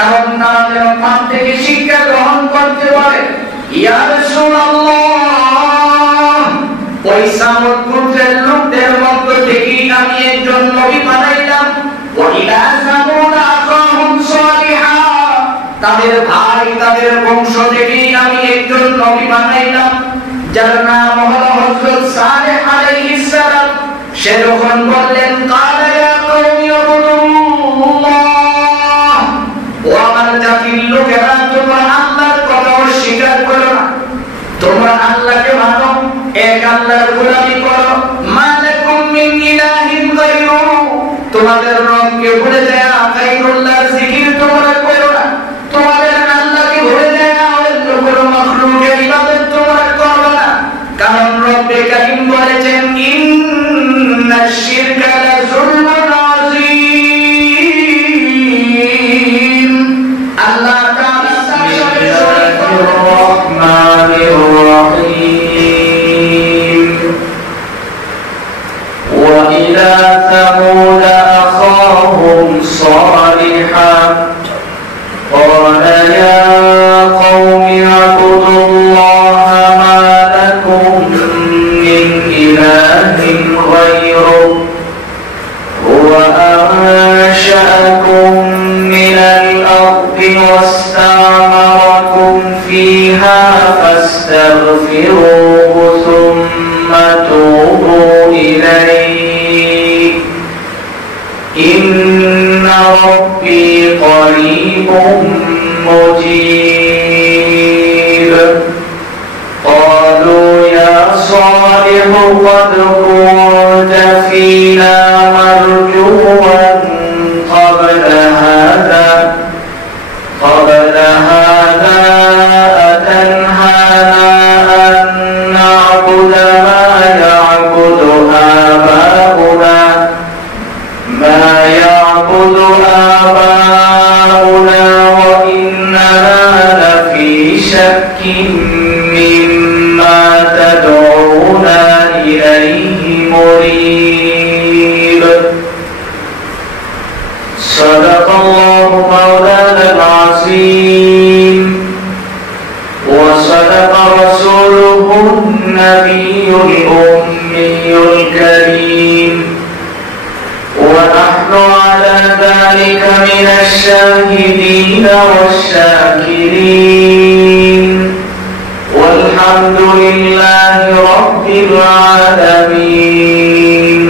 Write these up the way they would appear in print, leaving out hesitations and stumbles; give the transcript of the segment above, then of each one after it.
কারণ তারা যেন তার থেকে শিক্ষা গ্রহণ করতে পারে। ইয়া রাসূলুল্লাহ, ওই সামুদ গোত্রের লোকদের মধ্য থেকেই আমি একজন নবী বানাইলাম। ওয়া ইলা সামুদ আখাহুম সালিহা, তাদের ভাই তাদের বংশ থেকেই আমি একজন নবী বানাইলাম, যার নাম হলো হযরত সালেহ আলাইহিস সালাম। সে যখন বললেন কালা ইয়া কওমি উবুদুল্লাহ, ও আমার জাতির লোকেরা, তোমরা আল্লাহর কথা অস্বীকার করো না, তোমরা আল্লাহকে মানো, এক আল্লাহর গোলামি করো। মা লাকুম মিন ইলাহিন গায়রুহু, তোমাদের রবকে ভুলে যায় গায়রুল্লাহর জিকির তোমরা করো না, তোমাদের আল্লাহকে ভুলে যায় অন্য কোনো মাখলুকের ইবাদত তোমরা করো না। কারণ রব্বে কারীম বলেছেন ইন্নাশ শিরকা লাযুলমুন আযীম। আল্লাহ তাআলা বিসমিল্লাহির রহমানির রহিম। ওয়া ইলা সামুদ আখাহুম সালিহা قال يا قوم اعبدوا الله ما لكم من إله غيره هو أنشأكم من الأرض واستعمركم فيها فاستغفروه ثم توبوا إليه إن ربي قريب مجيب. قالوا يا صالح قد كنت فينا مرجوا قبل هذا أتنهانا أن نعبد ما يعبد آباؤنا وإننا لفي شك مما تدعونا إليه مريب. صدق الله مولانا العظيم وصدق رسوله النبي الأمي الكريم، ونحن على ذلك من الشاهدين والشاكرين، والحمد لله رب العالمين.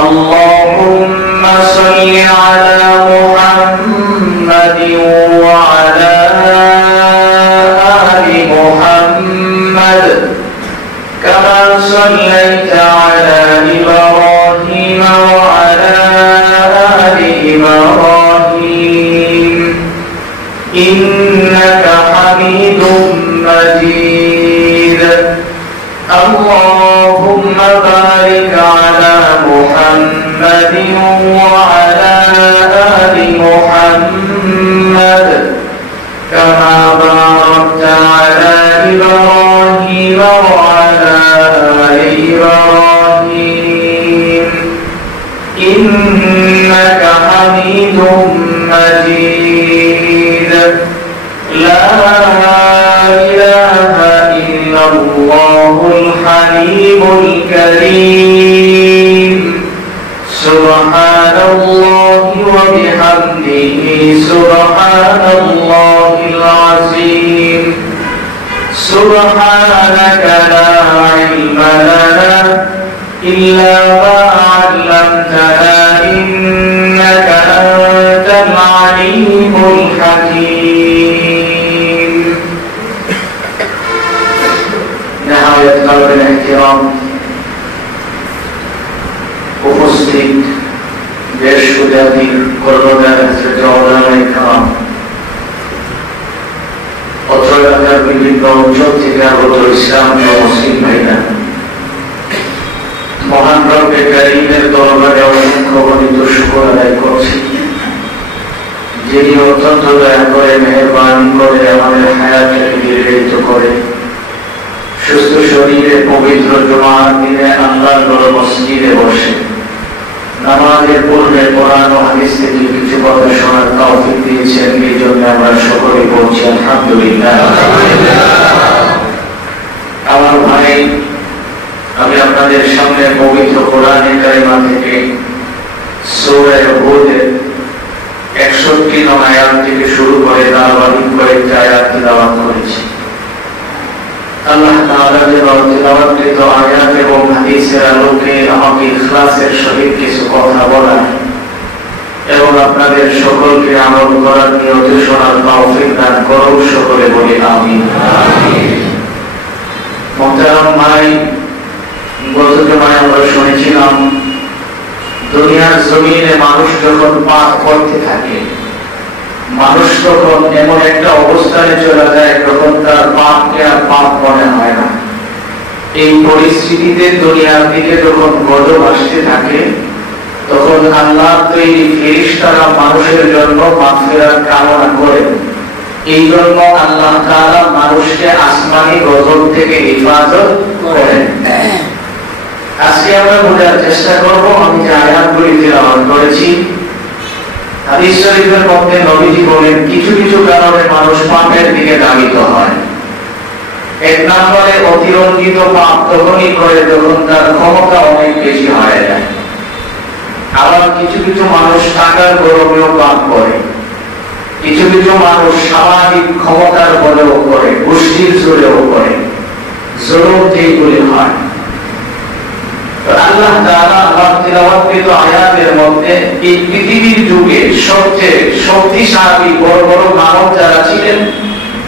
اللهم صل على محمد وعلى آل محمد كما صليت على إبراهيم وعلى آل إبراهيم إنك حميد مجيد. اللهم بارك على محمد وعلى آل محمد كما باركت على إبراهيم وعلى آل إبراهيم إنك حميد مجيد. لا إله إلا الله الحليم الكريم. سبحان الله وبحمده سبحان الله العظيم. سبحانك لا علم لنا إلا ما علمتنا إنك أنت العليم الحكيم. نهاية قلب الاحترام উপস্থিত দেশ ও জাতির কর্মদার ওলামায়ে কেরাম, অত্র এলাকার বিভিন্ন অঞ্চল থেকে আগত ইসলাম ও মুসলিম ভাইরা, মহান রব্বে কারীমের দরবারে অসংখ্য গণিত শুকর আদায় করছি, যিনি অত্যন্ত দয়া করে মেহেরবানি করে আমাদের হায়াতকে দীর্ঘায়িত করে সুস্থ শরীরে পবিত্র জুমার দিনে আল্লাহর ঘর মসজিদে বসে নামাজের পূর্বে কোরআন ও হাদিস থেকে কিছু কথা শোনার তৌফিক দিয়েছেন, এই জন্য আমরা সকলে বলছি আলহামদুলিল্লাহ। আমার ভাই, আমি আপনাদের সামনে পবিত্র কোরআনে কারিমা থেকে সূরা হুদের 61 নং আয়াত থেকে শুরু করে ধারাবাহিক কয়েকটি আয়াত তিলাওয়াত করেছি। আল্লাহ তাআলা যে তিলাওয়াতকৃত আয়াত এবং হাদিসের আলোকে আমাকে ইখলাসের সহিত কিছু কথা বলা এবং আপনাদের সকলকে আমল করার নিয়তে শোনার তৌফিক দান করুন, সকলে বলি আমিন। মোহতারাম ভাই, গত জুমায় আমরা শুনেছিলাম দুনিয়ার জমিনে মানুষ যখন পাপ করতে থাকে, মানুষ তখন এমন একটা অবস্থানে চলে যায় তখন তার পাপকে আর পাপ মনে হয় না। এই পরিস্থিতিতে দুনিয়ার দিকে যখন গজব আসতে থাকে তখন আল্লাহ তৈরি ফেরেশতারা মানুষের জন্য মাগফিরাত কামনা করেন। এই জন্য আল্লাহ তাআলা মানুষকে আসমানি গজব থেকে হেফাজত করেন। আজকে আমরা বোঝার চেষ্টা করব, আমি যে আয়াতগুলি তিলাওয়াত করেছি হাদিস শরীফের মধ্যে নবীজি বলেন কিছু কিছু কারণে মানুষ পাপের দিকে ধাবিত হয়। এক নম্বরে অতিরঞ্জিত পাপ তখনই করে যখন তার ক্ষমতা অনেক বেশি হয়ে যায়। আবার কিছু কিছু মানুষ টাকার গরমেও পাপ করে, কিছু কিছু মানুষ সামাজিক ক্ষমতার বলেও করে, গোষ্ঠীর জোরেও করে, জুলুম যেগুলি হয়। আল্লাহ তাআলা আমার তিলাওয়াতকৃত আয়াতের মধ্যে এই পৃথিবীর যুগে সবচেয়ে শক্তিশালী বড় বড় মানব যারা ছিলেন,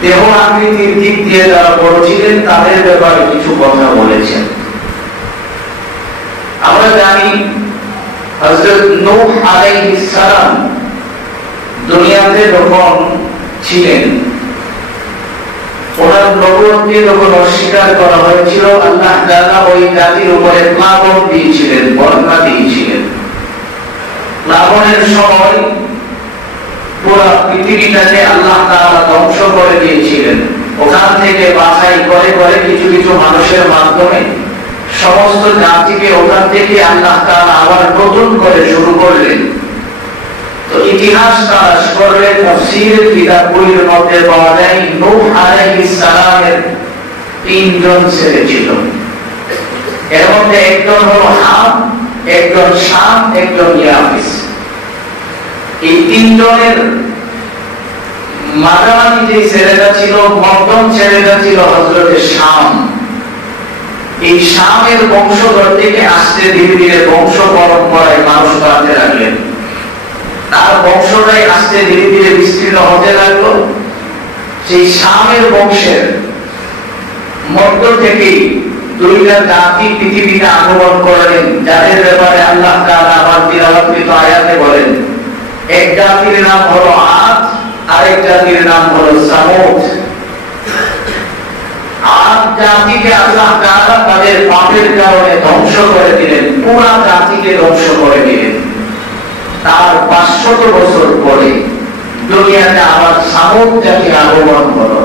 দেহ আকৃতির দিক দিয়ে যারা বড় ছিলেন, তাদের ব্যাপারে কিছু কথা বলেছেন। আমরা জানি হযরত নূহ আলাইহিস সালাম দুনিয়াতে যখন ছিলেন, ওনার নবুয়তকে যখন অস্বীকার করা হয়েছিল, আল্লাহ তাআলা ওই জাতির উপরে প্লাবন দিয়েছিলেন, বন্যা দিয়েছিলেন। প্লাবনের সময় পুরো পৃথিবীটাকে আল্লাহ তাআলা ধ্বংস করে দিয়েছিলেন। ওখান থেকে বাছাই করে করে কিছু কিছু মানুষের মাধ্যমে সমস্ত জাতিকে ওখান থেকে আল্লাহ তাআলা আবার নতুন করে শুরু করলেন। তো ইতিহাস তালাশ করলে তাফসীরের কিতাবগুলির মধ্যে পাওয়া যায় নূহ আলাইহিস সালামের 3 জন ছেলে ছিল। এর মধ্যে একজন হলো হাম, একজন শাম, একজন ইয়াফিস। এই 3 জনের মাঝামাঝি যে ছেলেটা ছিল, মধ্যম ছেলেটা ছিল হযরতে শাম। এই শামের বংশধর থেকে আস্তে ধীরে ধীরে বংশ পরম্পরায় মানুষ বাড়তে লাগলেন। তার বংশটাই আস্তে ধীরে ধীরে বিস্তীর্ণ হতে লাগলো। সেই শামের বংশের মধ্য থেকেই 2টা জাতি পৃথিবীতে আগমন করলেন, যাদের ব্যাপারে আল্লাহ তাআলা আবার তিলাওয়াতকৃত আয়াতে বলেন। এক জাতির নাম হলো আদ, আরেক জাতির নাম হলো সামুদ। আদ জাতিকে আল্লাহ তাআলা তাদের পাপের কারণে ধ্বংস করে দিলেন, পুরো জাতিকে ধ্বংস করে দিলেন। তার 500 বছর পরে দুনিয়াতে আবার সামুদ জাতির আগমন হলো।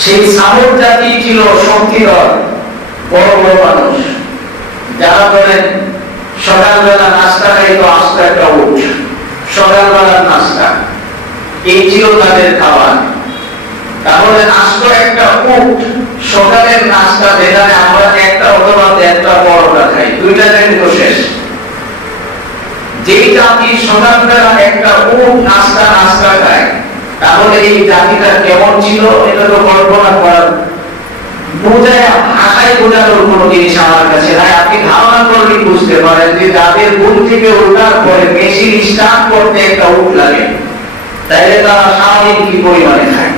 সেই সামুদ জাতি ছিল শক্তিধর বড় বড় মানুষ, যারা বলেন সকালবেলা নাস্তা খাইতো আস্ত একটা উট, সকালবেলার নাস্তা এই ছিল তাদের খাবার। তাহলে আস্ত একটা উট সকালের নাস্তা, যেখানে আমরা একটা অথবা একটা পরোটা খাই, 2টা কিন্তু শেষ। যেই জাতি সকালবেলা একটা উট নাস্তা খায়, তাহলে এই জাতিটা কেমন ছিল এটা তো কল্পনা করার বোঝায়, ভাষায় বোঝানোর কোনো জিনিস আমার কাছে নাই। আপনি ধারণা করলে বুঝতে পারেন যে যাদের বুক থেকে ওঠার পরে মেশিন স্টার্ট করতে একটা উট লাগে, তাইলে তারা স্বাভাবিক কি পরিমাণে খায়।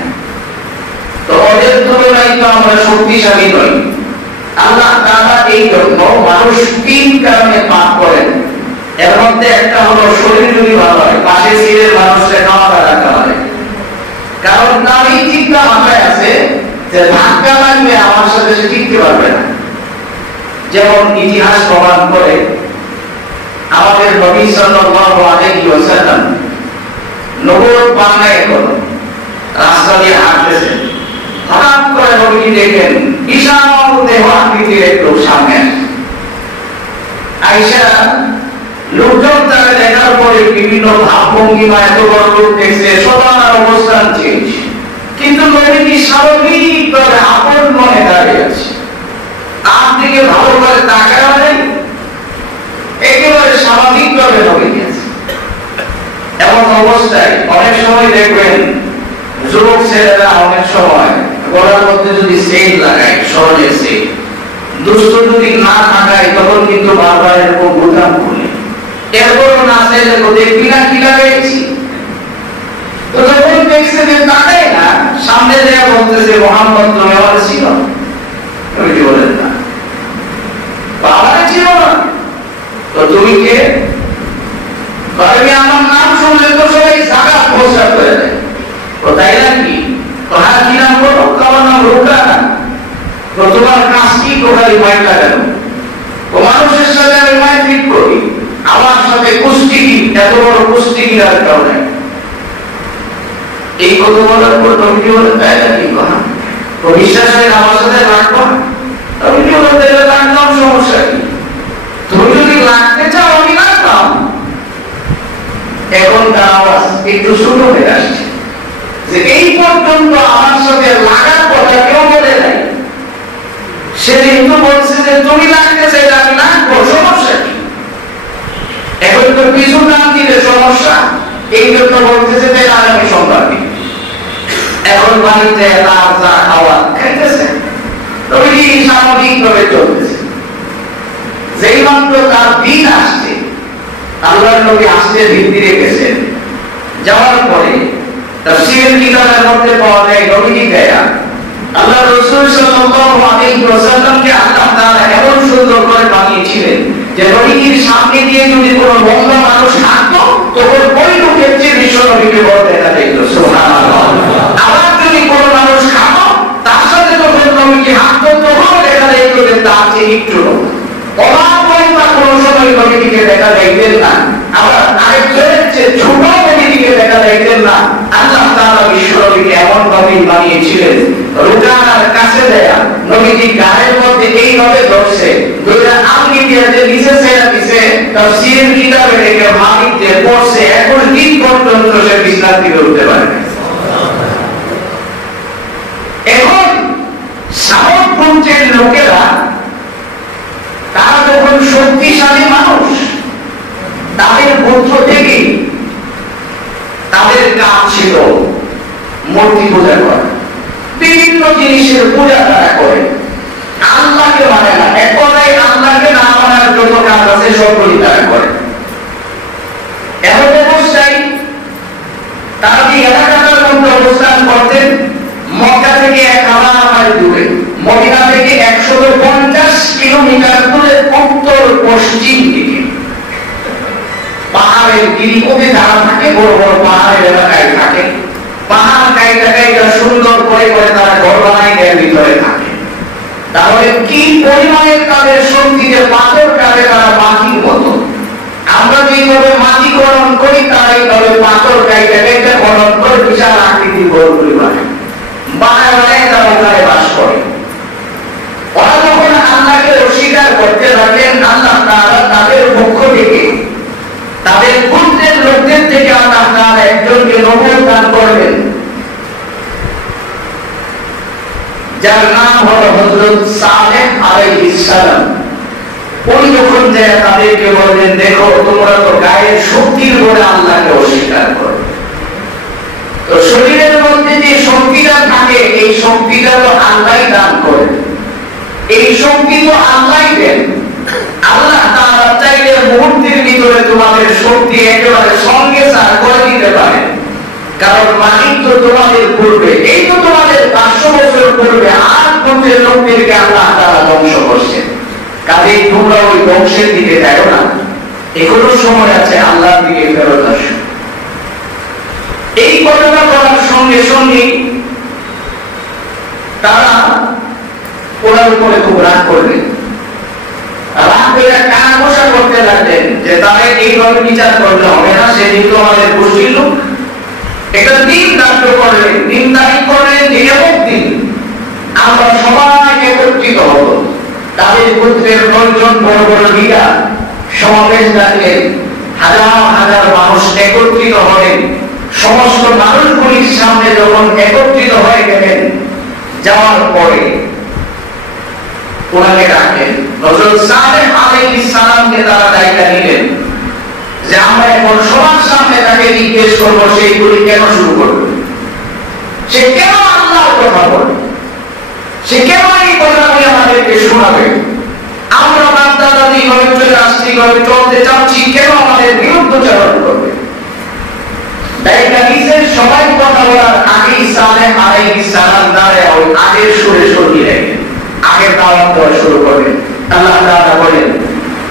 তো ওদের তুলনায় তো আমরা শক্তিশালী নই। আল্লাহ তাআলা এই জন্য মানুষ 3 কারণে পাপ করেন। এর মধ্যে একটা হলো শরীর যদি ভালো হয়, পাশে সিলের মানুষকে খাওয়া রাখতে হবে, কারণ তার এই চিন্তা মাথায় আছে যে ধাক্কা লাগলে আমার সাথে সে টিকতে পারবে না। যেমন ইতিহাস প্রমাণ করে, আমাদের নবী সাল্লাল্লাহু আলাইহি ওয়াসাল্লাম নবুয়ত বাংলায় এখন রাস্তা দিয়ে হাঁটতেছেন, হঠাৎ করে নবীজি দেখেন বিশাল দেহ আকৃতির এক লোক সামনে। আয়েশা লোকজন তাকে দেখার পরে বিভিন্ন ভাবভঙ্গিমা এত বড় লোক দেখছে, সবার অবস্থান চেঞ্জ, কিন্তু নবীজি স্বাভাবিকভাবে আপন মনে দাঁড়িয়ে আছে, আপনিকে ভালো করে তাকায় নেই, একেবারে স্বাভাবিকভাবে নবীজি আছে। এমন অবস্থায় অনেক সময় দেখবেন যুবক ছেলেরা অনেক সময় গলার মধ্যে যদি সেল লাগায়, স্বর্ণের সেল, দুষ্ট যদি না থাকায় তখন কিন্তু বারবার এরকম বোতাম খুলে, এরপরও না চাইলে দেখবি না কি লাগাইছি। তো যখন দেখছে যে তাকাই না, সামনে দেয়া বলতেছে মোহাম্মদ তুমি আমার ছিল, তুমি কি বলেন না বাবা ছিল না, তো তুমি কে? আমার নাম শুনলে তো সবাই জায়গা প্রচার করে দেয়, তো তাই নাকি? তো হ্যাঁ কি নাম বলো? তোমার নাম রুকানা, তো তোমার কাজ কি? কোথায় মাইক লাগানো? তো মানুষের সাথে আমি মাইক ঠিক করি, আমার সাথে কুস্তিগি, এত বড় কুস্তিগি আর কেউ নেই। এই কথা বলার পর তুমি কি বলে তাই নাকি? তো বিশ্বাস হয় আমার সাথে রাখবো, তুমি কি বলতে রাখলাম, সমস্যা কি? তুমি যদি রাখতে চাও আমি রাখলাম। এখন তার আওয়াজ একটু শুরু হয়ে আসছে যে এই পর্যন্ত আমার সাথে লাগার কথা কেউ বলে নাই, সে কিন্তু বলছে যে তুমি লাগতে চাইলে আমি লাগবো, সমস্যা কি? এখন তো কিছু নাম দিলে সমস্যা, এই জন্য বলতেছে যে আমি সম্পাদী। এখন বাড়িতে রাজা খাওয়া খাইতেছে, তবে স্বাভাবিকভাবে চলতেছে। যেই মাত্র তার দিন আসছে, আল্লাহর নবী আসতে ভিতরে গেছেন, যাওয়ার পরে তাফসীরের কিতাবের মধ্যে পাওয়া যায় নবীজি গায়া আল্লাহ রাসূল সাল্লাল্লাহু আলাইহি ওয়াসাল্লামকে আল্লাহ তাআলা এমন সুন্দর করে বানিয়েছিলেন যে নবীজির সামনে দিয়ে যদি কোনো মঙ্গল মানুষ হাঁটতো তখন ওই লোকের চেয়ে বিশ্ব নবীকে বড় দেখা যেত, সুবহানাল্লাহ। আবার যদি কোনো মানুষ হাঁটতো তার সাথে যখন নবীজি হাঁটতো তখন দেখা যেত যে তার চেয়ে একটু অবাক বা কোনো সময় নবীজিকে দেখা যাইতেন না, আবার আরেকজনের চেয়ে ছোট নবীজিকে দেখা যাইতেন না। আল্লাহ তাআলা বিশ্ব নবীকে এমন ভাবে বানিয়েছিলেন, রুকানার কাছে দেয়া নবীজি গায়ের মধ্যে এইভাবে ধরছে, দুইটা আঙ্গুল দিয়ে যে নিচে ছেড়ে দিছে, তাফসীরের কিতাবে রেখে মালিক যে পড়ছে, এখন দিন পর্যন্ত সে বিছানা থেকে উঠতে পারে না। এখন সামগ্রীর লোকেরা তারা যখন শক্তিশালী মানুষ, তাদের মধ্য থেকে তাদের কাজ ছিল মূর্তি পূজা করা, বিভিন্ন জিনিসের পূজা তারা করে, আল্লাহকে মানে না। এক কথায় আল্লাহকে না মানার যত কাজ আছে সবগুলি তারা করে। এমন অবস্থায় তারা যে এলাকাটার মধ্যে অবস্থান করতেন, মক্কা থেকে 1000 মাইল দূরে, মদিনা থেকে 150 কিলোমিটার দূরে উত্তর পশ্চিম দিকে পাহাড়ের গিরিপথে যারা থাকে, বড় বড় পাহাড়ের এলাকায় থাকে, পাহাড় কাইটা সুন্দর করে করে তারা ঘর বানায় এর ভিতরে থাকে। তাহলে কি পরিমাণের তাদের শক্তি, যে পাথর কাটে তারা মাটির মতো। আমরা যেভাবে মাটি গঠন করি তারা এইভাবে পাথর কাইটা গঠন করে বিশাল আকৃতির ঘরগুলি বানায় বানায় তারা ওখানে বাস করে। ওরা যখন আল্লাহকে অস্বীকার করতে লাগলেন, আল্লাহ তাআলা তাদের পক্ষ থেকে, তাদের গোত্রের লোকদের থেকে আল্লাহ তাআলা একজনকে নবুয়ত দান করলেন, যার নাম হলো হযরত সালেহ আলাইহিস সালাম। উনি যখন যায় তাদেরকে বললেন, দেখো তোমরা তো গায়ের শক্তির বলে আল্লাহকে অস্বীকার করো, তো শরীরের মধ্যে যে শক্তিটা থাকে এই শক্তিটা তো আল্লাহই দান করেন, এই শক্তি তো আল্লাহই দেন। আল্লাহ তাআলা চাইলে মুহূর্তের ভিতরে তোমাদের শক্তি একেবারে সঙ্গে সার করে দিতে পারেন, কারণ মালিক তো তোমাদের পূর্বে, এই তো তোমাদের 500 বছর পূর্বে 8 গোত্রের লোকদেরকে আল্লাহ তাআলা ধ্বংস করছেন। কাজেই তোমরা ওই ধ্বংসের দিকে যাও না, এখনো সময় আছে, আল্লাহর দিকে ফেরত আসো। এই ঘটনা করার সঙ্গে সঙ্গে তারা ওনার উপরে খুব রাগ করলেন, রাগ করে কান ঘোষা করতে লাগলেন যে তারা এইভাবে বিচার করলে হবে না, সেদিন তো আমাদের গোষ্ঠীর লোক। একটা দিন ধার্য করলেন, দিন তারিখ করলেন যে এমন দিন আমরা সবাই একত্রিত হব। তাদের গোত্রের 9 জন বড় বড় লিডার সমাবেশ ডাকলেন, হাজার হাজার মানুষ একত্রিত হলেন। সমস্ত মানুষগুলির সামনে যখন একত্রিত হয়ে গেলেন, যাওয়ার পরে ওনাকে ডাকলেন। হযরত সালেহ আলাইহিস সালামকে তারা দায়িত্ব নিলেন যে আমরা এখন সবার সামনে তাকে জিজ্ঞেস করবো সেইগুলি কেন শুরু করবে, সে কেন আল্লাহর কথা বলে, সে কেন এই কথাগুলি আমাদেরকে শোনাবে। আমরা বাপ-দাদাদি ঘরে চলে আসছি, ঘরে চলতে চাচ্ছি, কেন আমাদের বিরুদ্ধচারণ করবে। দায়িত্ব নিছে। সবাই কথা বলার আগেই সালেহ আলাইহিস সালাম দাঁড়ায় ওই আগের সুরে সরিয়ে রেখে আগের দাওয়াত দেওয়া শুরু করলেন। আল্লাহ তাআলা বলেন,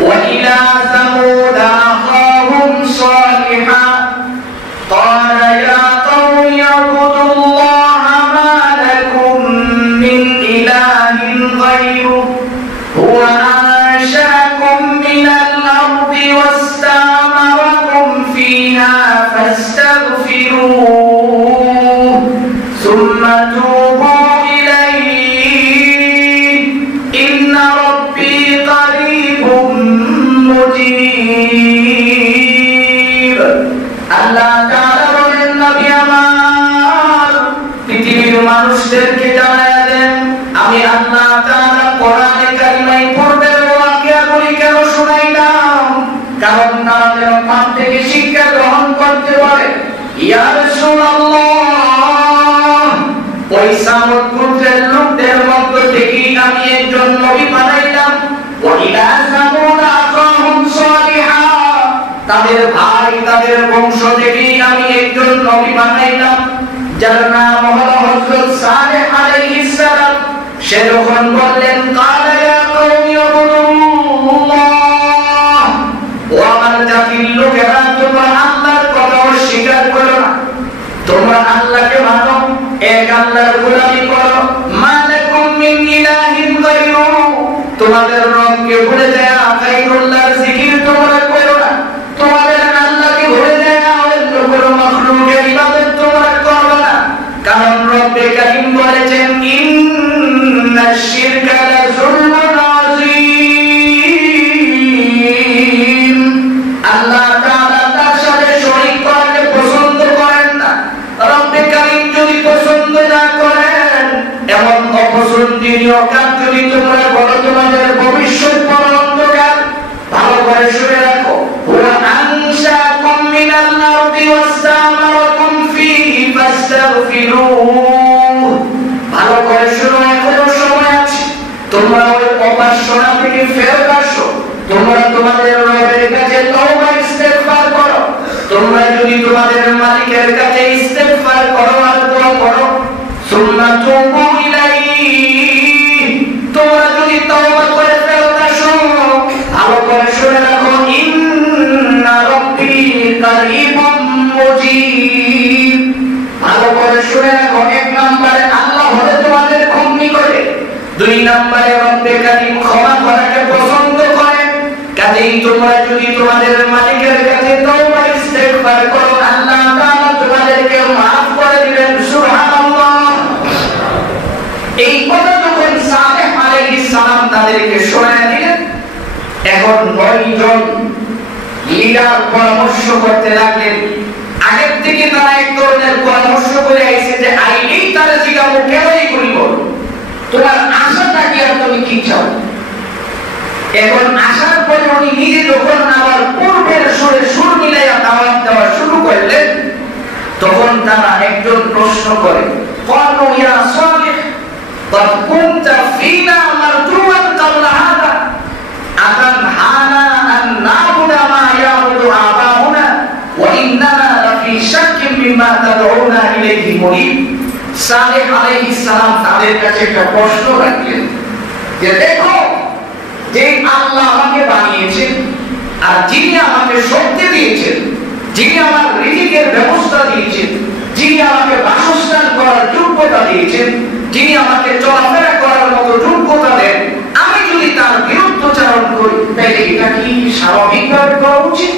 وَإِلَى ثَمُودَ أَخَاهُمْ صَالِحًا قَالَ يَا قَوْمِ اعْبُدُوا اللَّهَ مَا لَكُمْ مِنْ إِلَٰهٍ غَيْرُهُ هُوَ أَنشَأَكُم مِّنَ الْأَرْضِ وَاسْتَعْمَرَكُمْ فِيهَا فَاسْتَغْفِرُوهُ ثُمَّ تُوبُوا إِلَيْهِ إِنَّ رَبِّي قَرِيبٌ مُجِيبٌ। আল্লাহ তাআলা বলেন, নবী আমার পৃথিবীর মানুষদেরকে জানায়া দেন, আমি আল্লাহ তাআলা কোরআনে কারিমায় পূর্বের ওয়াকিয়াগুলি কেন শুনাইলাম, কারণ তারা যেন পাপ থেকে শিক্ষা গ্রহণ করতে পারে। ইয়া রাসূলুল্লাহ, ওই সামুদ গোত্রের লোকদের মধ্য থেকে আমি একজন নবী বানাইলাম। ওয়া ইলা সামুদ আখাহুম সালিহা, তাদের ভাই তাদের বংশ থেকে আমি একজন নবী বানাইলাম, যার নাম হলো হযরত সালেহ আলাইহিস সালাম। সে যখন বললেন, কালা ইয়া কওমি উবুদুল্লাহ, ও আমার জাতির লোকেরা, তোমরা আল্লাহর কথা অস্বীকার করো না, তোমরা আল্লাহকে মানো, এক আল্লাহর গোলামি করো। মা লাকুম মিন ইলাহিন গায়রুহু, তোমাদের রবকে ভুলে যায় গায়রুল্লাহর জিকির তোমরা করো না, তোমাদের আল্লাহকে ভুলে যায় অন্য কোনো মাখলুকের ইবাদত তোমরা করো না। কারণ রব্বে কারীম বলেছেন, ইন্নাশ শিরকা লাযুলমুন আযীম। আল্লাহ তাআলা তার সাথে শরীক করাকে পছন্দ করেন না। রব্বে কারীম যদি পছন্দ না করেন, এমন অপছন্দনীয় কাজ যদি তোমরা করো, তোমাদের ভবিষ্যৎ বড় অন্ধকার। ভালো করে শুনে রাখো, হুয়া আনশাকুম মিনাল আরদি ওয়াসতামারাকুম ফীহি ফাস্তাগফিরুহু। ভালো করে শুনো, এখনো সময় আছে, তোমরা ওই অপাসনা থেকে ফেরত আসো, তোমরা তোমাদের রবের কাছে তওবা ইস্তেগফার করো। তোমরা যদি তোমাদের মালিকের কাছে ইস্তেগফার করো আর দোয়া করো, সুম্মা তুবু ইলাইহি, তোমরা যদি তওবা করে ফেরত আসো, ভালো করে শুনে রাখো, ইন্না রাব্বি কারীবুম মুজিব। ভালো করে শুনে রাখো, এক নম্বরে আল্লাহ হলো তোমাদের খুব নিকটে, দুই নম্বরে রব্বে কারীম ক্ষমা করাকে পছন্দ করেন। কাজেই তোমরা যদি তোমাদের মালিকের কাছে তওবা ইস্তেগফার করো, আল্লাহ তাআলা তোমাদেরকে মাফ করে দিবেন। সুবহানাল্লাহ। এই কথা যখন সালেহ আলাইহিস সালাম তাদেরকে শোনায় দিলেন, এখন 9 জন লিডার পরামর্শ করতে লাগলেন। আগের থেকে তারা এক ধরনের পরামর্শ করে আইছে যে আইলেই তারা জিজ্ঞাসা কেন এইগুলি করো, তোমার আশাটা কি আর তুমি কি চাও। এখন আসার পরে উনি নিজে যখন আবার পূর্বের সুরে সুর মিলাইয়া দাওয়াত দেওয়া শুরু করলেন, তখন তারা একজন প্রশ্ন করে, ক্বালু ইয়া সালিহ قد كنت فينا مرجوا قبل هذا أتنهانا أن نعبد ما يعبد آباؤنا وإننا لفي شك مما تدعونا إليه مريب। সালেহ আলাইহিস সালাম তাদের কাছে একটা প্রশ্ন রাখলেন যে দেখো, যে আল্লাহ আমাকে বানিয়েছেন আর যিনি আমাকে শক্তি দিয়েছেন, যিনি আমার রিজিকের ব্যবস্থা দিয়েছেন, যিনি আমাকে বাসস্থান করার যোগ্যতা দিয়েছেন, যিনি আমাকে চলাফেরা করার মতো যোগ্যতা দেন, আমি যদি তার বিরুদ্ধচারণ করি, তাহলে এটা কি স্বাভাবিকভাবে করা উচিত?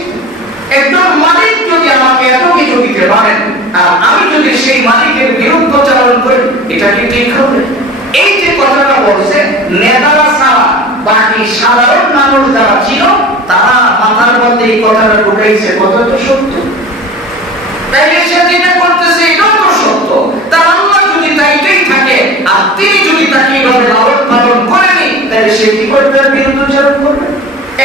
একজন মালিক যদি আমাকে এত কিছু দিতে পারেন আর আমি যদি সেই মালিকের বিরুদ্ধচারণ করি, এটা কি ঠিক হবে? এই যে কথাটা বলছে, নেতারা ছাড়া বাকি সাধারণ মানুষ যারা ছিল তারা মাথার মধ্যে এই কথাটা ঢুকাইছে, কথা তো সত্য। তাইলে সে যেটা করতেছে এটাও তো সত্য। তার আল্লাহ যদি তাইটাই থাকে আর তিনি যদি তাকে এইভাবে লালন পালন করেনি, তাহলে সে কি করবে? বিরুদ্ধাচরণ করবে।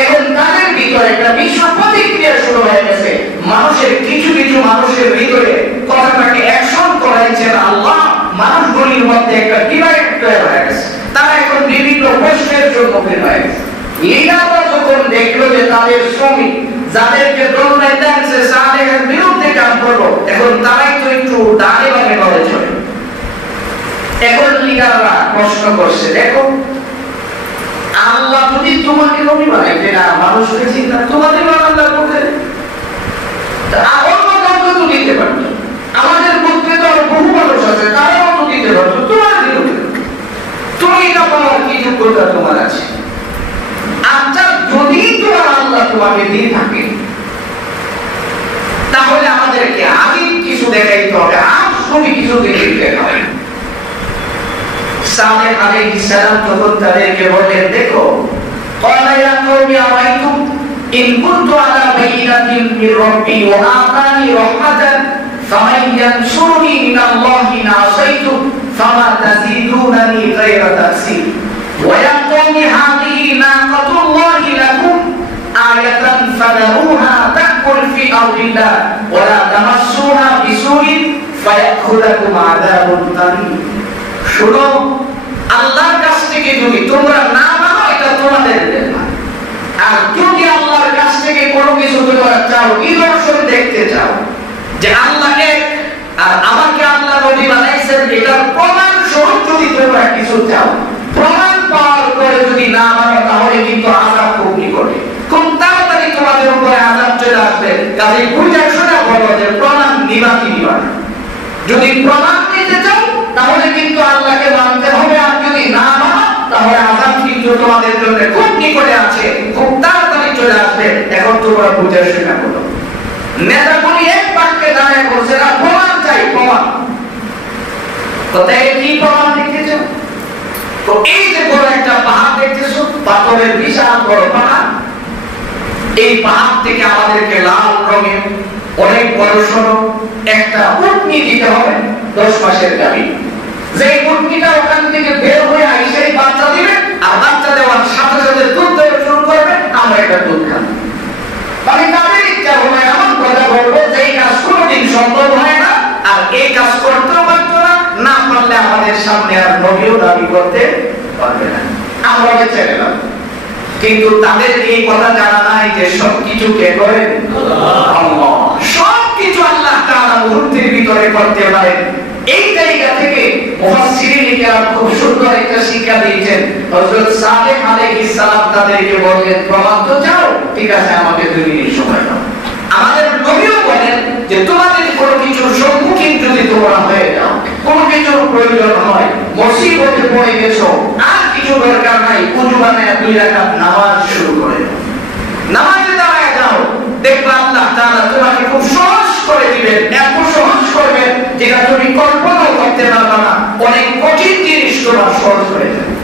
এখন তাদের ভিতরে একটা মিশ্র প্রতিক্রিয়া শুরু হয়ে গেছে। মানুষের কিছু কিছু মানুষের হৃদয়ে কথাটাকে অ্যাকশন করাইছেন আল্লাহ, মানুষগুলির মধ্যে একটা ডিভাইড তৈরি হয়ে গেছে। তারা এখন বিভিন্ন প্রশ্নের সম্মুখীন হয়ে গেছে। লিডাররা যখন দেখলো যে তাদের শ্রমিক যাদেরকে দল নেতা আছে সালেহের বিরুদ্ধে কাজ করলো, এখন তারাই তো একটু ডানে বামে করে চলে। এখন লিডাররা প্রশ্ন করছে, দেখো আল্লাহ যদি তোমাকে নবী বানাইতে না মানুষকে চিন্তা তোমাদের আল্লাহ করতে অন্য কাউকে তো দিতে পারত, আমাদের মধ্যে তো বহু মানুষ আছে তারাও তো দিতে পারতো, তোমার বিরুদ্ধে তুমি এটা পাওয়ার কি যোগ্যতা তোমার আছে? আচ্ছা যদি তোমার আল্লাহ তোমাকে দিয়ে থাকে তাহলে আমাদেরকে আদিম কিছু দেখাইতে হবে, আর ছবি কিছু দেখাইতে হবে। সালেহ আলাইহিস সালাম তখন তাদেরকে বললেন, দেখো ক্বালা ইয়া কওমি আরাইতুম ইন কুনতু আলা বাইনাতিন মির রাব্বি ওয়া আতানি রাহমাতান ফামান ইয়ানসুরনি মিনাল্লাহি নাসাইতু ফামা তাজিদুনানি গায়রা তাকসীর ওয়া ইয়া কওমি হাযিহি নাকাতুল্লাহি লাকুম আয়াতান ফাদারুহা তাকুল ফি আরদিল্লাহ ওয়া লা তামাসসুহা বিসুইন ফায়াখুযাকুম আযাবুন তারীম। শুনো, আল্লাহর কাছ থেকে যদি তোমরা না মানো এটা তোমাদের ব্যাপার, আর যদি আল্লাহর কাছ থেকে কোনো কিছু তোমরা চাও, নিদর্শন দেখতে চাও যে আল্লাহ এক আর আমাকে আল্লাহ নবী বানাইছেন, এটার প্রমাণ স্বরূপ যদি তোমরা কিছু চাও, প্রমাণ পাওয়ার পরে যদি না মানো তাহলে কিন্তু আযাব খুব নিকটে, খুব তাড়াতাড়ি তোমাদের উপরে আযাব চলে আসবে। কাজে বুঝে শোনা বলো যে প্রমাণ নিবা কি নিবা না। যদি প্রমাণ নিতে চাও তাহলে কিন্তু আল্লাহকে মানতে হবে, আর যদি না মানো তাহলে আযাব কিন্তু তোমাদের জন্য খুব নিকটে আছে, খুব তাড়াতাড়ি চলে আসবে। এখন তোমরা বুঝে শোনা বলো। নেতাগুলি এক বাক্যে দাঁড়িয়ে বলছে না প্রমাণ চাই, প্রমাণ। কোথায় কি প্রমাণ দেখতেছো? তো এই যে বড় একটা পাহাড় দেখতেছো, পাথরের বিশাল বড় পাহাড়, এই পাহাড় থেকে আমাদেরকে লাল রঙের অনেক বড় সড়ো একটা উটনি দিতে হবে 10 মাসের গাভী। যে উটনিটা ওখান থেকে বের হয়ে আইসেই বাচ্চা দিবে, আর বাচ্চা দেওয়ার সাথে সাথে দুধ দেওয়া শুরু করবে, আমরা এটা দুধ খাবো। মানে তাদের ইচ্ছা হবে এমন কথা বলবো যে এই কাজ কোনোদিন সম্ভব হয় না, আর এই কাজ করতেও পারত না, না পারলে আমাদের সামনে আর নবীও দাবি করতে পারবে না, আমরা বেঁচে গেলাম। কিন্তু তাদের এই কথা জানা নাই যে সবকিছু কে করেন? আল্লাহ। সবকিছু আল্লাহ তাআলা মুহূর্তের ভিতরে করতে পারেন। এই জায়গা থেকে মুফাসসিরিন কিরাম খুব সুন্দর একটা শিক্ষা দিয়েছেন। হযরত সালেহ আলাইহিস সালাম তাদেরকে বলেন, প্রমাণ তো চাও, ঠিক আছে আমাকে 2 মিনিট সময় দাও। আমাদের নবীও বলেন যে তোমাদের কোনো কিছুর সম্মুখীন যদি তোমরা হয়ে যাও, কোনো কিছুর প্রয়োজন হয়, মুসিবতে পড়ে গেছো, আর কিছু দরকার নাই, ওযু বানায় 2 রাকাত নামাজ শুরু করে দাও। নামাজে দাঁড়ায় যাও, দেখবে আল্লাহ তাআলা তোমাকে খুব সহজ করে দিবেন, এত সহজ করবেন যেটা তুমি কল্পনাও করতে পারবে না। অনেক কঠিন জিনিস তোমার সহজ হয়ে যাবে।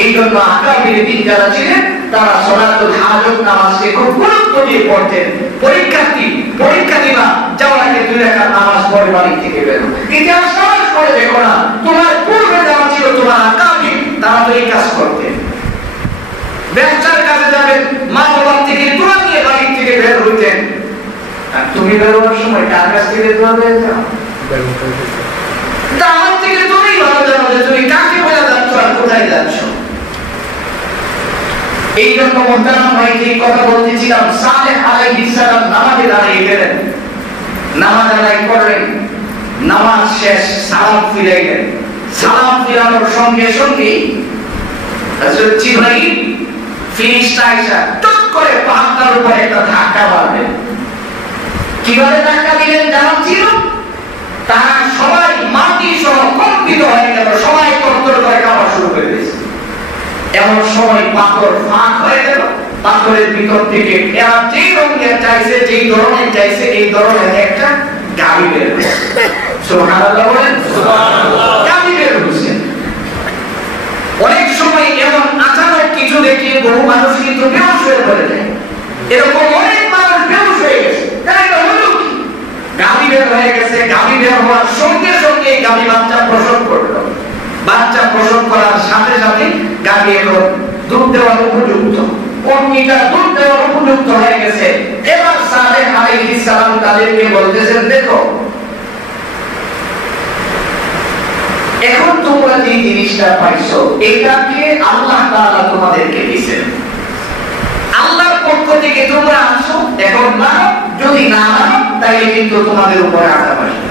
এই জন্য আকাবির দিন যারা ছিলেন তারা সালাতুল হাজত নামাজকে খুব গুরুত্ব দিয়ে পড়তেন। পরীক্ষা দিবা যাওয়ার আগে 2 রাকাত নামাজ পড়ে বাড়ি থেকে বের হও। ইতিহাস সহজ করে দেখো না, তোমার পূর্বে যারা ছিল তোমার আকাবির, তারা তো এই কাজ করতেন। ব্যবসার কাজে যাবেন, মা বাবার থেকে দোয়া নিয়ে বাড়ি থেকে বের হইতেন, আর তুমি বের হওয়ার সময় কার কাছ থেকে দোয়া পেয়ে যাও? আমার থেকে তুমি ভালো জানো যে তুমি কাকে বলে যাচ্ছ আর কোথায় যাচ্ছ। এই জন্য মুহতারাম ভাই যে কথা বলতেছিলাম, সালেহ আলাইহিস সালাম নামাজে দাঁড়িয়ে গেলেন, নামাজ আদায় করলেন, নামাজ শেষ, সালাম ফিরাইলেন। সালাম ফিরানোর সঙ্গে সঙ্গে হযরত জিবরাইল ফিরিস্তা আয়েশা টক করে পাহাড়টার উপরে একটা ধাক্কা মারলেন। কিভাবে ধাক্কা দিলেন জানা ছিল? তারা সবাই মাটি সহ কম্পিত হয়ে গেল, সবাই তরতর করে কাঁপা শুরু করে দিয়েছে। এমন সময় পাথর ফাঁক হয়ে গেল, পাথরের ভিতর থেকে এরা যেই রঙের চাইছে, যেই ধরনের চাইছে, এই ধরনের একটা গাড়ি বের হয়েছে। সুবহানাল্লাহ বলেন, সুবহানাল্লাহ। গাড়ি বের হয়েছে। অনেক সময় এমন আচানক কিছু দেখে বহু মানুষ কিন্তু বেহুশ হয়ে পড়ে যায়। এরকম অনেক মানুষ বেহুশ হয়ে গেছে। তাই এটা হলো কি? গাভী বের হয়ে গেছে, গাভী বের হওয়ার সঙ্গে সঙ্গে গাভী বাচ্চা প্রসব করলো। বাচ্চা প্রসব করার সাথে সাথে গাভী এখন দুধ দেওয়ার উপযুক্ত, কর্মীটা দুধ দেওয়ার উপযুক্ত হয়ে গেছে। এবার সালেহ আলাইহিস সালাম তাদেরকে বলতেছেন, দেখো এখন তোমরা যে জিনিসটা পাইছো এটাকে আল্লাহ তাআলা তোমাদেরকে দিয়েছেন, আল্লাহর পক্ষ থেকে তোমরা আসো, এখন মানো, যদি না মানো তাহলে কিন্তু তোমাদের উপরে আযাব আসবে।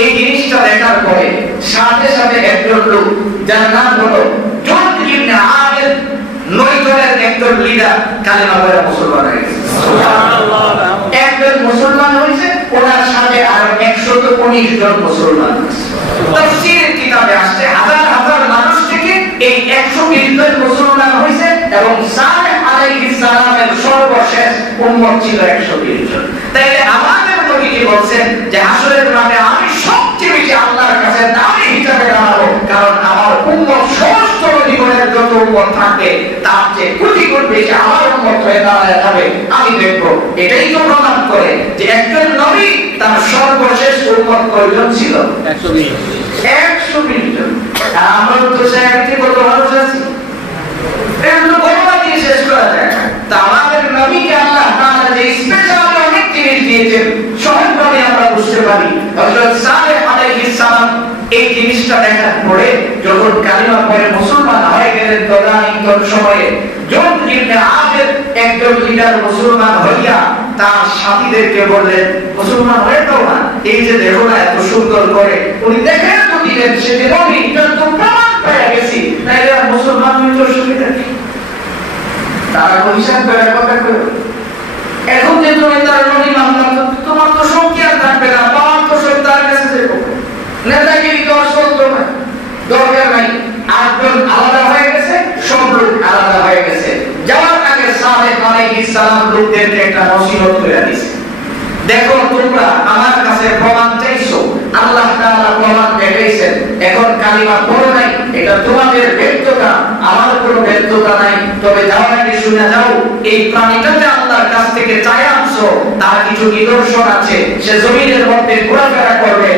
এই জিনিসটা দেখার পরে সাথে সাথে একজন লোক যার নাম হলো জুনদ ইবনে আমির, 9 জনের একজন লিডার কালেমা পড়ে মুসলমান হয়ে গেছে। সুবহানাল্লাহ। একজন মুসলমান হয়েছে, ওনার সাথে আরো 119 জন মুসলমান আছে। তাফসীরের কিতাবে আসছে হাজার হাজার মানুষ থেকে এই 120 জন মুসলমান হয়েছে এবং সালেহ আলাইহিস সালামের সর্বশেষ উম্মত ছিল 120 জন। তাইলে আমাদের নবী কি বলছেন যে হাসরের মাঠে আমি সবচেয়ে বেশি আল্লাহর কাছে দামি হিসাবে দাঁড়াবো, কারণ আমার উম্মত সমস্ত জীবনের যত উম্মত থাকবে তার চেয়ে কোটি গুণ বেশি আমার উম্মত হয়ে দাঁড়ায় যাবে, আমি দেখব। এটাই তো প্রমাণ করে যে একজন নবী তার সর্বশেষ উম্মত কয়জন ছিল? 120 জন। আমরা তো সাহেবটি কত মানুষ আছি, এগুলো বলবা দিয়ে শেষ করা যায় না। তা আমাদের নবীকে আল্লাহ তাআলা যে স্পেশাল অনেক জিনিস দিয়েছেন সহজভাবে আমরা বুঝতে পারি। হযরত সালেহ আলাইহিস সালাম এই জিনিসটা দেখার পরে যখন কালিমা পড়ে মুসলমান হয়ে গেলেন, তদানীন্তন সময়ে জুনদ ইবনে আমির একজন লিডার মুসলমান হইয়া তার সাথীদেরকে বললেন, মুসলমান হয়ে যাও না, এই যে দেখো না এত সুন্দর করে, উনি দেখেন তো দিলেন সে যে নবী, তার তো প্রমাণ পেয়ে গেছি, তাইলে মুসলমান হইতে সুবিধা কি? তারা হিসাব করে কথা কইল, এখন যে তুমি তার নবী মানলাম, তোমার তো শক্তি আর থাকবে না, পাওয়ার তো সব তার কাছে যাবে, নেতাগিরি তো আর চলতো না, দরকার নাই। আটজন আলাদা হয়ে গেছে, সব লোক আলাদা হয়ে গেছে। যাওয়ার আগে সালেহ আলাইহিস সালাম লোকদেরকে একটা নসিহত করে দিয়েছে, দেখো তোমরা আমার কাছে প্রমাণ চাইছো, আল্লাহ তাআলা প্রমাণ দেখাইছেন, এখন কালিমা পড়ো নাই, এটা তোমাদের ব্যর্থতা, আমার কোনো ব্যর্থতা নাই। তবে যাওয়ার আগে শুনে যাও, এই প্রাণীটা যে আল্লাহর কাছ থেকে চাই আনছো তার কিছু নিদর্শন আছে, সে জমিনের মধ্যে ঘোরাফেরা করবে,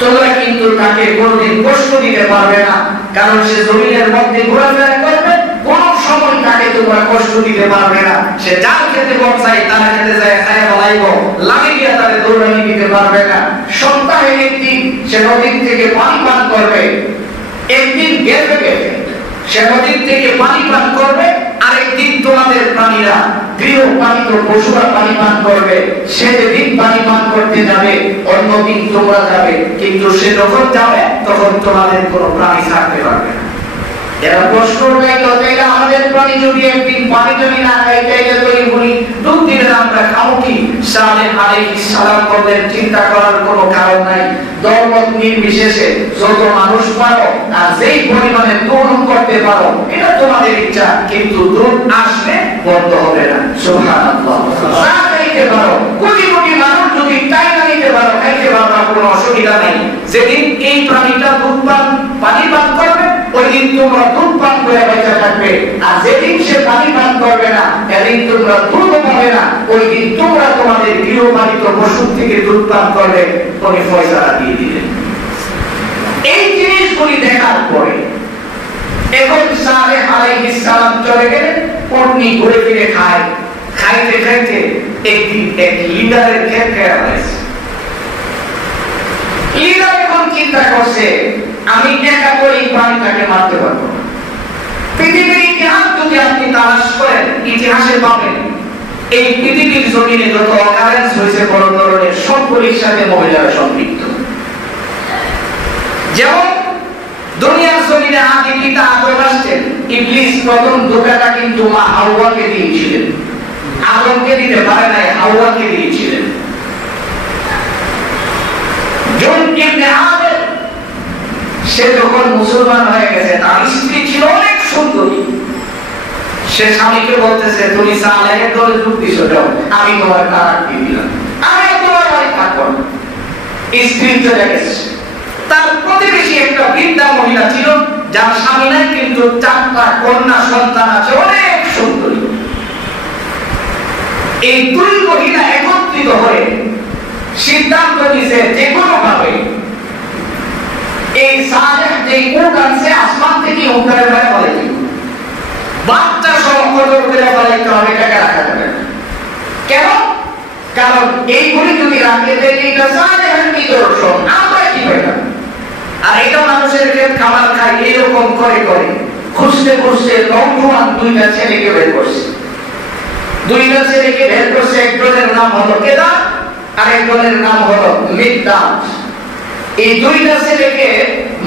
তোমরা কিন্তু তাকে কোনদিন কষ্ট দিতে পারবে না, কারণ সে জমিনের মধ্যে ঘোরাফেরা করবে, কোন সময় তাকে তোমরা কষ্ট দিতে পারবে না। সে যার খেতে বসাই তার খেতে যায় ছায়া বলাইব, লাগি দিয়ে তারে দৌড়ানি দিতে পারবে না। সপ্তাহে একদিন সে নদী থেকে পানি পান করবে, একদিন গেছে গেছে সে নদী থেকে পানি পান করবে, আরেকদিন তোমাদের প্রাণীরা গৃহপালিত পশুরা পানি পান করবে। সে যেদিন পানি পান করতে যাবে অন্যদিন তোমরা যাবে, কিন্তু সে যখন যাবে তখন তোমাদের কোনো প্রাণী থাকতে পারবে না। এরা প্রশ্ন উঠাইলে আমাদের প্রাণী যদি একদিন পানি যদি না খাই তাইলে তো এগুলি দুধ দিলে আমরা খাবো কি? সালেহ আলাইহিস সালাম বললেন, চিন্তা করার কোনো কারণ নাই, দলমত নির্বিশেষে যত মানুষ পারো আর যেই পরিমাণে গ্রহণ করতে পারো এটা তোমাদের ইচ্ছা, কিন্তু দুধ আসলে বন্ধ হবে না। সুবহানাল্লাহ। যা খাইতে পারো, কোটি কোটি মানুষ যদি টাইনা নিতে পারো খাইতে পারো, কোনো অসুবিধা নেই। যেদিন এই প্রাণীটা দুধ পান পানি পান করবে ওই দিন তোমরা দুধ পান করে বেঁচে থাকবে, আর যেদিন সে পানি পান করবে না এদিন তোমরা দুধ পাবে না, ওই দিন তোমরা তোমাদের গৃহপালিত পশু থেকে দুধ পান করবে, তুমি ফয়সালা দিয়ে দিলে। এই জিনিসগুলি দেখার পরে এখন সালেহ আলাইহিস সালাম চলে গেলেন, পত্নী ঘুরে ফিরে খায়, খাইতে খাইতে একদিন এক লিডারের ক্ষেত খেয়া হয়েছে। লিডার এখন চিন্তা করছে, আমি একা করে এই প্রাণীটাকে মারতে পারবো না। পৃথিবীর ইতিহাস যদি আপনি তালাশ করেন ইতিহাসে পাবেন এই পৃথিবীর জমিনে যত অকারেন্স হয়েছে বড় ধরনের সবগুলির সাথে মহিলারা সম্পৃক্ত। যেমন দুনিয়ার জমিনে আদি পিতা আদম আসছেন, ইবলিস প্রথম ধোঁকাটা কিন্তু মা হাওয়াকে দিয়েছিলেন, আদমকে দিতে পারে নাই, হাওয়াকে দিয়েছিলেন। জুনদ ইবনে আমির সে যখন মুসলমান হয়ে গেছে তার স্ত্রী ছিল অনেক সুন্দরী, সে স্বামীকে বলতেছে, তুমি সালেহের দলে যোগ দিছো, যাও আমি তোমার তালাক দিয়ে দিলাম, আমি তোমার বাড়ি থাকবো না। স্ত্রী চলে গেছে। তার প্রতিবেশী একটা বৃদ্ধা মহিলা ছিল যার স্বামী নাই, কিন্তু 4টা কন্যা সন্তান আছে, অনেক সুন্দরী। এই দুই মহিলা একত্রিত হয়ে সিদ্ধান্ত নিয়েছে যে কোনো ভাবে এই সালেহ যে উট আনছে আসমান থেকে উঠারে ফেলে ফেলে বাচ্চা সহ কদর করে ফেলাইতে হবে, এটাকে রাখা যাবে না। কেন? কারণ এইগুলি যদি রাখে দেয় এটা সালেহের নিদর্শন, আমরা কি পেলাম? আর এটা মানুষের খাবার খায় এইরকম করে করে খুঁজতে খুঁজতে নৌজওয়ান দুইটা ছেলেকে বের করছে। দুইটা ছেলেকে বের করছে, একজনের নাম হলো কেদার আর একজনের নাম হলো মিকদাদ। এই দুইটা ছেলেকে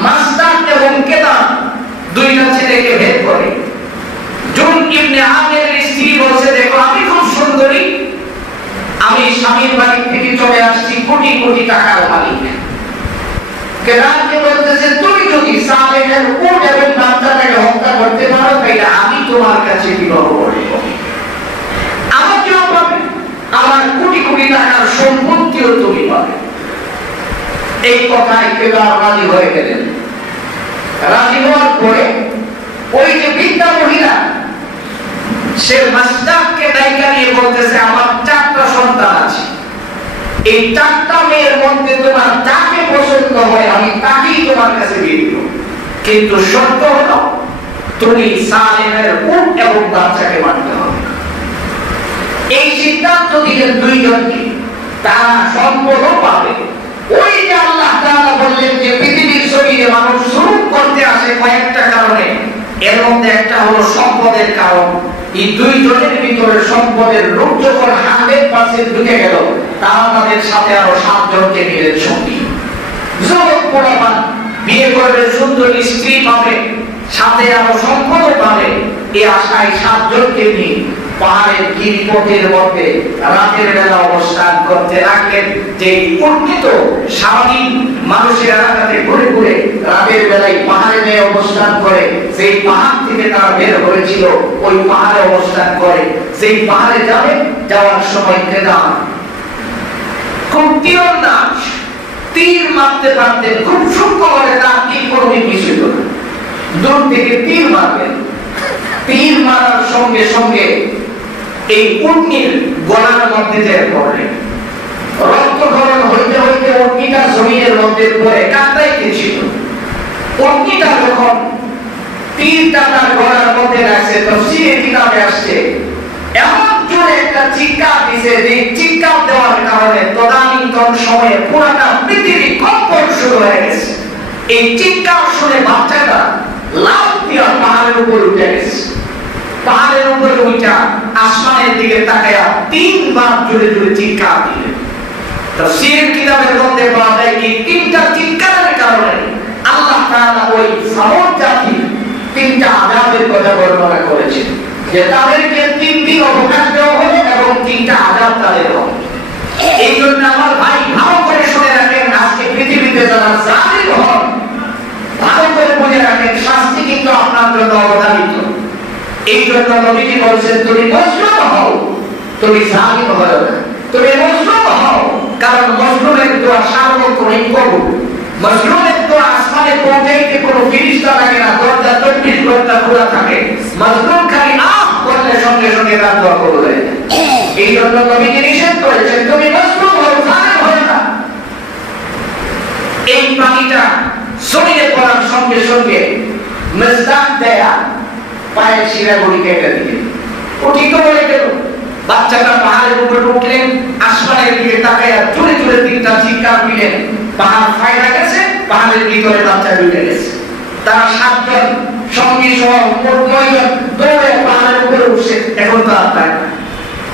মাসদাদ এবং কেদার দুইটা ছেলেকে বের করে। জুন ইবনে আমিরের স্ত্রী বলছে, দেখো আমি খুব সুন্দরী, আমি স্বামীর বাড়ি থেকে চলে আসছি কোটি কোটি টাকার মালিক। কেদারকে বলতেছে, তুমি যদি সালেহের উট এবং বাচ্চাটাকে হত্যা করতে পারো তাহলে আমি তোমার কাছে বিবাহ করব, আমাকেও পাবে, আমার কোটি কোটি টাকার সম্পত্তিও তুমি পাবে। এই কথায় কেদার রাজি হয়ে গেলেন। রাজি হওয়ার পরে ওই যে বৃদ্ধা মহিলা সে মাসদাদকে ডাইকা নিয়ে বলতেছে, আমার 4টা সন্তান আছে, এই 4টা মেয়ের মধ্যে তোমার যাকে পছন্দ হয় আমি তাকেই তোমার কাছে দিয়ে দিব, কিন্তু শর্ত হলো তুমি সালেহের উট এবং বাচ্চাকে মারতে হবে। এই সিদ্ধান্ত দিলেন দুইজনকে, তারা সম্পদও পাবে। ওই যে আল্লাহ তাআলা বললেন যে পৃথিবীর জমিনে মানুষ জুলুম করতে আসে কয়েকটা কারণে, এর মধ্যে একটা হলো সম্পদের কারণ। এই দুইজনের ভিতরে সম্পদের রূপ যখন 100% ঢুকে গেল, তারা তাদের সাথে আরো 7 জনকে নিলেন সঙ্গী। যুবক পোলাপান বিয়ে করবে, সুন্দর স্ত্রী পাবে, সাথে আরো সম্পদও পাবে, এই আশায় 7 জনকে নিয়ে পাহাড়ের গিরিপথের মধ্যে রাতের বেলা অবস্থান করতে লাগলেন। যে উন্নীত স্বাভাবিক মানুষের এলাকাতে ঘুরে ঘুরে রাতের বেলায় পাহাড়ে নিয়ে অবস্থান করে, সেই পাহাড় থেকে তারা বের হয়েছিল, ওই পাহাড়ে অবস্থান করে। সেই পাহাড়ে যাবে, যাওয়ার সময় কেদার খুব তীরন্দাজ, তীর মারতে পারতেন খুব সূক্ষ্মভাবে, তার তীর কোনো বিষয় না, দূর থেকে তীর মারবেন। তীর মারার সঙ্গে সঙ্গে এই উটনির গলার মধ্যে যে পড়লেন, রক্তক্ষরণ হইতে হইতে উটনিটা জমিনের মধ্যে পড়ে কাঁদাইতেছিল। উটনিটা যখন তীরটা তার গলার মধ্যে রাখছে, তাফসীরে কিতাবে আসছে এমন জোরে একটা চিৎকার দিছে, যে চিৎকার দেওয়ার কারণে তদানীন্তন সময়ে পুরাটা পৃথিবী কম্পন শুরু হয়ে গেছে। এই চিৎকার শুনে বাচ্চাটা লাফ দিয়ে পাহাড়ের উপর উঠে গেছে। পাহাড়ের উপরে উঠা আসমানের দিকে তাকায়া 3 বার জোরে জোরে চিৎকার দিলেন। তাফসীর কিতাবের মধ্যে পাওয়া যায় এই 3টা চিৎকারের কারণে আল্লাহ তাআলা ওই সামুদ জাতির 3টা আযাবের কথা বর্ণনা করেছেন, যে তাদেরকে 3 দিন অবকাশ দেওয়া হবে এবং 3টা আযাব তাদের হবে। এই জন্য আমার ভাই ভালো করে শুনে রাখেন, আজকে পৃথিবীতে যারা জালিম হন ভালো করে বুঝে রাখেন, শাস্তি কিন্তু আপনার জন্য অবধারিত। এই জন্য নবীজি বলেছেন, তুমি মজলুম হও, তুমি জালিম হও না, তুমি মজলুম হও, কারণ মজলুমের দোয়া সার্বক্ষণিক কবুল। মজলুমের দোয়া আসমানে পৌঁছাইতে কোনো ফেরেশতা লাগে না, দরজা 24 ঘন্টা খোলা থাকে। মজলুম খালি আহ করলে সঙ্গে সঙ্গে তার দোয়া কবুল হয়ে যায়। এই জন্য নবীজি নিষেধ করেছেন, তুমি মজলুম হও, জালিম হও না। এই পানিটা জমিনে পড়ার সঙ্গে সঙ্গে মেজদাক দেয়া পায়ের শিরাগুলি কেটে দিলেন। ও ঠিক বলে গেল। বাচ্চাটা পাহাড়ের উপরে উঠলেন, আসমানের দিকে তাকায়া জোরে জোরে 3টা চিৎকার দিলেন। পাহাড় ফাইরা গেছে, পাহাড়ের ভিতরে বাচ্চা ঢুকে গেছে। তারা 7 জন সঙ্গী সহ মোট 9 জন দৌড়ে পাহাড়ের উপরে উঠছে। এখন তো আর পায় না,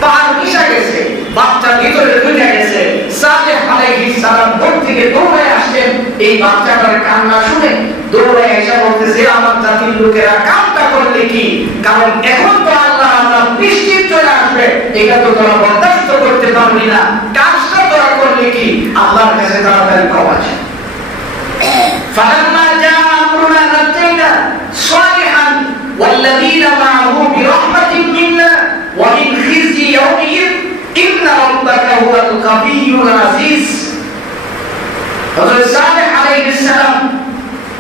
পাহাড় মিশা গেছে, বাচ্চা ভিতরে ঢুকে গেছে। সালেহ আলাইহিস সালাম ভোর থেকে দৌড়ে আসছেন। এই বাচ্চাটার কান্না শুনে দৌড়ে এসে বলতেছে, আমার জাতির লোকেরা কান্না করলে কি, কারণ এখন তো আল্লাহ বৃষ্টি চলে আসবে, এটা তো তোরা বরদাস্ত করতে পারবি না, কাজটা তোরা করলে কি, আল্লাহর কাছে তাড়াতাড়ি পাওয়া যায়। فلما جاء أمرنا نجينا صالحا والذين معه برحمة منا ومن خزي يومئذ إن ربك هو القوي العزيز। হযরত সালেহ আলাইহিস সালাম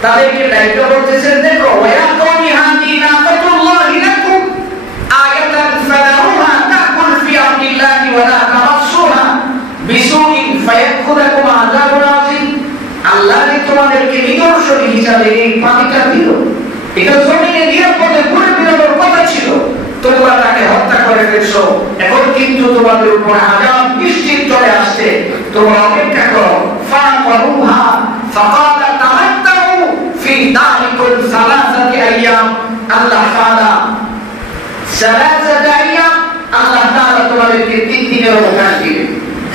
তাদেরকে ডাইকা বলতেছেন, দেখো ওয়া কওমি হাদি নাকাতুল্লাহি লাকুম আয়াতান ফাদারুহা তাকুল ফি আমরিল্লাহ তাদের এই পানিটা দিল, এটা জমিনে নিরাপদে ঘুরে বেড়ানোর কথা ছিল, তোমরা তাকে হত্যা করে ফেলছো। এখন কিন্তু তোমাদের উপর আযাব নিশ্চিত চলে আসছে, তোমরা অপেক্ষা করো। ফাকারুহা ফাকালা তামাত্তাউ ফি দারিকুম সালাসাতি আইয়াম। আল্লাহ তাআলা সালাসাতি আইয়াম, আল্লাহ তাআলা তোমাদেরকে 3 দিনের অবকাশ দিবেন।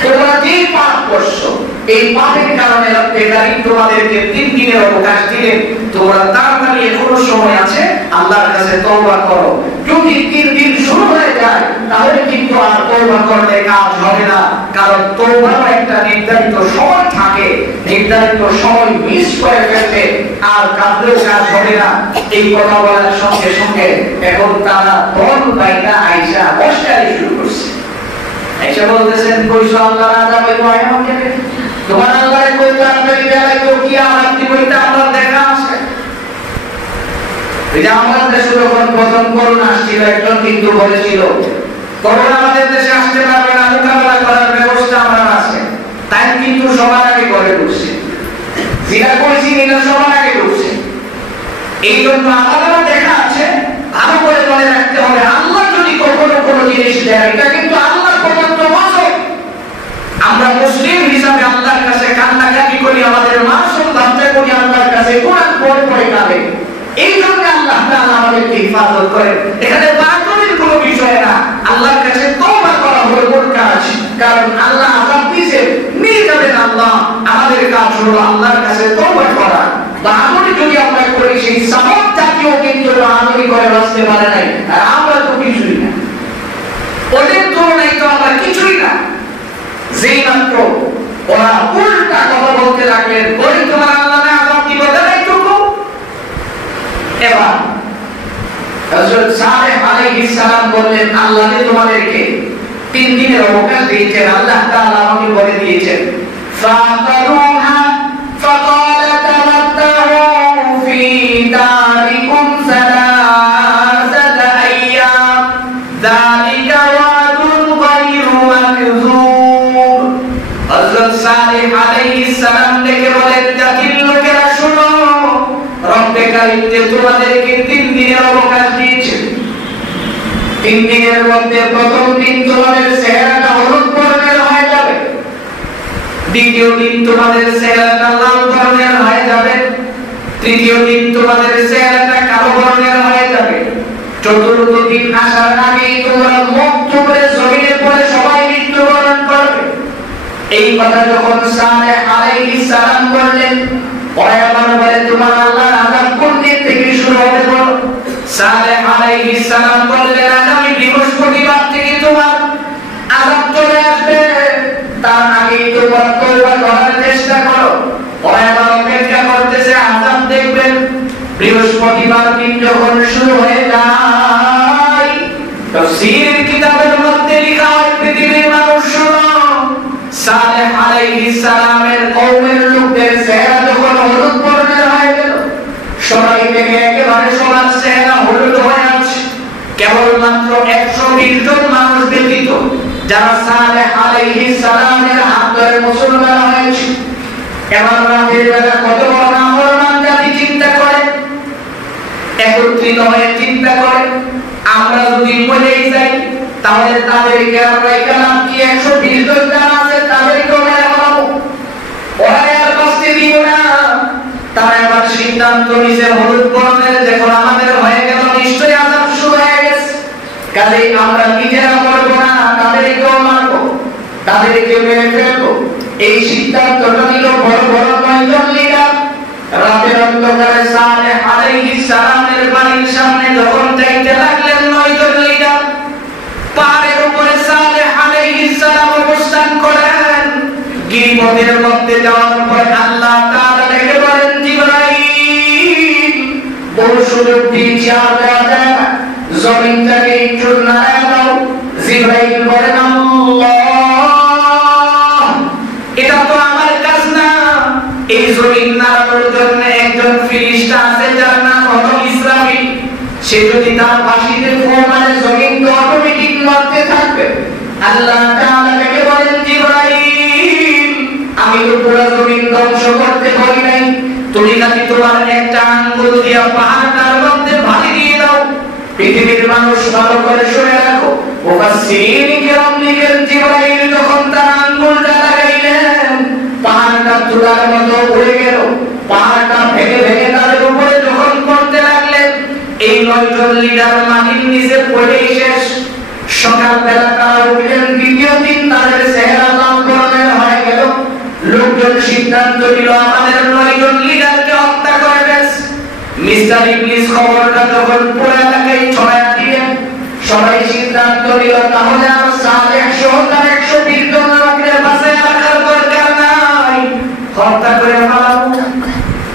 তোমরা যে পাপ করছো, এই পাপের কারণে রব্বে কারীম তোমাদেরকে 3 দিনের অবকাশ দিলেন। তোমরা তাড়াতাড়ি এখনো সময় আছে, আল্লাহর কাছে তওবা করো। যদি 3 দিন শুরু হয়ে যায় তাহলে কিন্তু আর তওবা করলে কাজ হবে না, কারণ তওবার একটা নির্ধারিত সময় থাকে, নির্ধারিত সময় মিস করে ফেললে আর কাজেও কাজ হবে না। এই কথা বলার সঙ্গে সঙ্গে এখন তারা দল বাইনা আইসা বসকারি শুরু করছে। আইসা বলতেছেন, কইছো আল্লাহর আযাব হইব আমাকে, তোমার আল্লাহর কই তাড়াতাড়ি বেলায় তো কি আমার জীবনটা আল্লাহর দেখা আছে। এই যে আমাদের দেশে যখন প্রথম করোনা আসছিল, একজন কিন্তু বলেছিল করোনা আমাদের দেশে আসতে পারবে না, মোকাবেলা করার ব্যবস্থা আমার আছে। তাই কিন্তু সবার আগে করে ঢুকছে, যেটা করেছি এটা সবার আগে ঢুকছে। এই জন্য আমাদেরও দেখা আছে, ভালো করে মনে রাখতে হবে, আল্লাহ যদি কখনো কোনো জিনিস দেয় এটা কিন্তু আল্লাহ প্রদত্ত মাসুক। আমরা মুসলিম হিসাবে আল্লাহর কাছে কান্নাকাটি করি, আমাদের মাসুক বাচ্চা করি আল্লাহর কাছে, কোরআন পড়ে পড়ে কাঁদে। এই জন্য আল্লাহ তাআলা আমাদেরকে হিফাজত করেন। এখানে বাতিলের কোনো বিষয় না, আল্লাহর কাছে তওবা করা হলো মূল কাজ। কারণ আল্লাহ আযাব দিয়েছেন, নিয়ে যাবেন আল্লাহ। আমাদের কাজ হলো আল্লাহর কাছে তওবা করা। বাহাদুরি যদি আমরা করি, সেই সামত জাতীয় কিন্তু বাহাদুরি করে বাঁচতে পারে নাই, আর আমরা তো কিছুই না, ওদের তুলনায় তো আমরা কিছুই না। যেই মাত্র ওরা উল্টা কথা বলতে লাগলেন, বলি তোমার আল্লাহ না আযাব দিব, এইটুকু। এবার হযরত সালেহ আলাইহিস সালাম বললেন, আল্লাহ তোমাদেরকে 3 দিনের অবকাশ দিয়েছেন, আল্লাহ তাআলা আমাকে বলে দিয়েছেন ফাকারুহা ফাকালা তামাত্তাউ ফি দারিকুম সালাসাতা আইয়াম যালিকা ওয়াদুন গায়রু মাকযুব। হযরত সালেহ আলাইহিস সালাম ডেকে বলেন, জাতির লোকেরা শুনো, রব্বে কারীম যে তোমাদেরকে 3 দিনের অবকাশ দিয়েছে। 3 দিনের মধ্যে প্রথম দিন তোমাদের চেহারাটা হলুদ বর্ণের হয়ে যাবে, দ্বিতীয় দিন তোমাদের চেহারাটা লাল বর্ণের হয়ে যাবে, তৃতীয় দিন তোমাদের চেহারাটা কালো বর্ণের হয়ে যাবে, চতুর্থ দিন আসার আগেই তোমরা মুখ থুবড়ে জমিনে পড়ে সবাই মৃত্যুবরণ করবে। এই কথা যখন সালেহ আলাইহিস সালাম বললেন, পরে আবার বলে তোমার আল্লাহর আযাব কোন দিন থেকে শুরু হবে বলো। সালেহ আলাইহিস সালাম বললেন, আগামী বৃহস্পতিবার থেকে তোমার আযাব চলে আসবে, তার আগেই তোমরা তওবা করার চেষ্টা করো। পরে আবার অপেক্ষা করতেছে, আযাব দেখবেন বৃহস্পতিবার দিন যখন শুরু হয়ে যায়। তাফসীর কিতাবের মধ্যে লেখা হয়, পৃথিবীর মানুষ শুনো, সালেহ আলাইহিস সালামের কওমের লোকদের চেহারা যখন হলুদ বর্ণের হয়ে গেল, সবাই থেকে একেবারে সবার চেহারা হলুদ হয়ে আছে, কেবলমাত্র 120 জন মানুষ ব্যতীত, যারা সালেহ আলাইহিস সালামের হাত ধরে মুসলমান হয়েছে। এবার রাতের বেলা কত বড় নাফরমান জাতি চিন্তা করে, একত্রিত হয়ে চিন্তা করে, আমরা যদি মরেই যাই তাহলে তাদেরকে আমরা কালাম কি 120 জন যারা আছে তাদেরকে মেরে ফেলাবো, ওরা আর বাঁচতে দিব না। তারা এবার সিদ্ধান্ত নিয়েছে, হলুদ বর্ণের যখন আমাদের হয়ে গেল, নিশ্চয়ই আযাব শুরু হয়ে গেছে, কাজেই আমরা নিজেরা মরবো না, তাদেরকেও মারবো, তাদেরকে মেরে ফেলবো। এই সিদ্ধান্তটা নিল বড় বড় 9 জন লিডার। রাতের অন্ধকারে সালেহ আলাইহিস সালামের বাড়ির সামনে যখন যাইতে লাগলেন 9 জন লিডার, পাহাড়ের উপরে সালেহ আলাইহিস সালাম অবস্থান করেন। গিরিপথের মধ্যে যাওয়ার পর আল্লাহ তাআলা ডেকে বলেন, জিবরাইল, বহু সুযোগ দিয়েছি আর দেওয়া যায় না, জমিনটাকে একটু নাড়া দাও। জিবরাইল বলেন, আল্লাহ, এটা তো আমার কাজ না, এই জমিন নাড়ানোর জন্য একজন ফেরেশতা আছে যার নাম হলো ইসরাফিল। সে যদি তার বাঁশিতে ফু মারে জমিন তো অটোমেটিক নড়তে থাকবে। আল্লাহ তাআলা ডেকে বলেন, জিবরাইল, আমি তো পুরো জমিন ধ্বংস করতে বলি নাই, তুমি নাকি তোমার একটা আঙ্গুল দিয়ে পাহাড়টার মধ্যে ভালি দিয়ে দাও। পৃথিবীর মানুষ ভালো করে শুনে রাখো, মুফাসসিরিন কিরাম লিখেন জিবরাইল যখন তার আঙ্গুলটা লাগাইলেন পাহাড়টা তুলার মতো উড়ে গেল। পাহাড়টা ভেঙে ভেঙে তাদের উপরে যখন পড়তে লাগলেন, এই 9 জন লিডার মাটির নিচে পড়েই শেষ। সকালবেলা তারা উঠলেন, দ্বিতীয় দিন তাদের চেহারা লাল বর্ণের হয়ে গেল। লোকজন সিদ্ধান্ত নিল আমাদের 9 জন লিডারকে হত্যা করে দেন। মিস্টার ইবলিস খবরটা যখন পুরো এলাকায় ছড়ায় দিলেন, সবাই সিদ্ধান্ত নিল তাহলে আর সালেহ সহ 120 জন লোকের বাঁচিয়ে রাখার দরকার নাই, হত্যা করে ফেলাবো,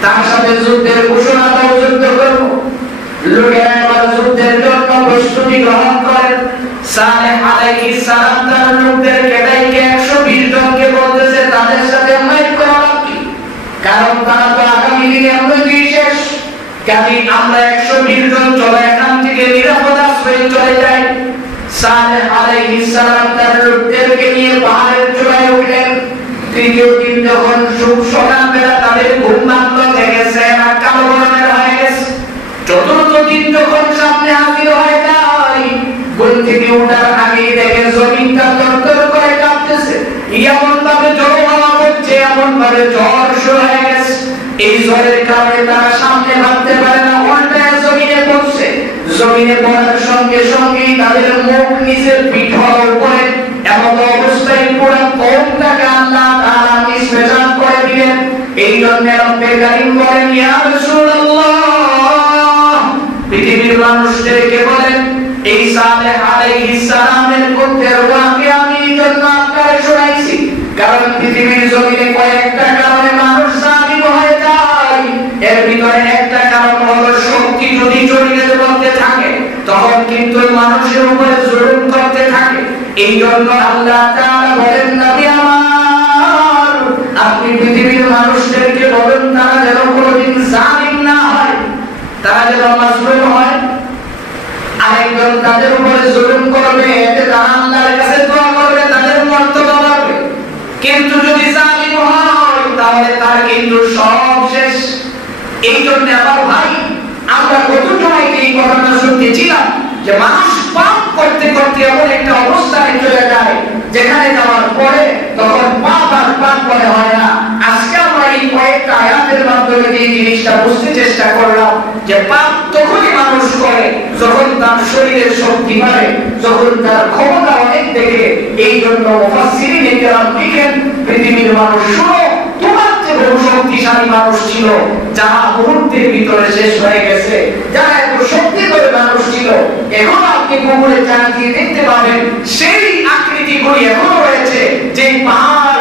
তার সাথে যুদ্ধের ঘোষণা দাও, যুদ্ধ করব। লোকেরা এবার যুদ্ধের জন্য প্রস্তুতি গ্রহণ করেন। সালেহ আলাইহিস সালাম তার লোকদেরকে ডাইকে 120 জনকে বলতেছে তাদের সাথে মাইক করা কি, কারণ তারা তো আগামী দিনে আমরা শেষ। কাজেই আমরা 120 জন চলে এখান থেকে নিরাপদ আশ্রয়ে চলে যাই। সালেহ আলাইহিস সালাম তার লোকদেরকে নিয়ে পাহাড়ের চূড়ায় উঠলেন। তৃতীয় দিন যখন সকালবেলা তাদের ঘুম ভাঙল, জেগেছে কালো বর্ণের হয়ে গেছে। চতুর্থ দিন যখন সামনে হাজির হয়ে যায়, ঘুম থেকে ওঠার আগেই দেখে জমিনটা তরতর করে কাঁপতেছে, এমন ভাবে ঝড় হাওয়া হচ্ছে, এমন ভাবে ঝড় শুরু হয়ে গেছে। এই ঝড়ের কারণে তারা সামনে ভাবতে পারে না, উল্টায় জমিনে পড়ছে। জমিনে পড়ার সঙ্গে সঙ্গেই তাদের মুখ নিচের পিঠ হওয়ার উপরে, এমন অবস্থায় পুরো কওমটাকে আল্লাহ তাআলা নিষ্পেষণ করে দিলেন। এই জন্য রব্বে কারীম বলেন, ইয়া রাসূলুল্লাহ, পৃথিবীর মানুষদেরকে বলেন এই সালেহ আলাইহিস সালামের পুত্রের ওয়াকিয়া আমি জন্য আপনাকে শোনাইছি। কারণ পৃথিবীর জমিনে কয়েকটা কারণে মানুষ জালিম হয়ে যায়, এর ভিতরে একটা কারণ হলো শক্তি যদি শরীরের মধ্যে থাকে তখন কিন্তু মানুষের উপরে জুলুম করতে থাকে। এই জন্য আল্লাহ তাআলা বলেন, নবী আমার আপনি পৃথিবীর মানুষদেরকে বলেন তারা যেন কোনোদিন জালিম না হয়, তারা যেন মাজলুম হয়। আরেকজন তাদের উপরে জুলুম করবে, এতে তারা আল্লাহর কাছে দোয়া করবে, তাদের মর্তবা বাড়বে। কিন্তু যদি জালিম হয় তাহলে তার কিন্তু সব শেষ। এই জন্য আমার ভাই, আমরা কত সময় এই ঘটনা শুনতেছিলাম যে মানুষ পাপ করতে করতে এমন একটা অবস্থায় চলে যায় যেখানে যাওয়ার পরে তখন পাপ আর পাপ মনে হয় না। আজকে আমরা এই কয়েকটা আয়াতের মাধ্যমে এই জিনিসটা বুঝতে চেষ্টা করলাম যে পাপ তখনই মানুষ করে যখন তার শরীরের শক্তি বাড়ে, যখন তার ক্ষমতা অনেক দেখে। এই জন্য মুফাসসিরিন কেরাম লিখেন, পৃথিবীর মানুষ শুনো, তোমার যে বহু শক্তিশালী মানুষ ছিল যারা মুহূর্তের ভিতরে শেষ হয়ে গেছে, যারা এত শক্তি করে মানুষ ছিল, এখন আপনি গুগলে চালিয়ে দেখতে পাবেন সেই আকৃতিগুলি এখনো রয়েছে। যে পাহাড়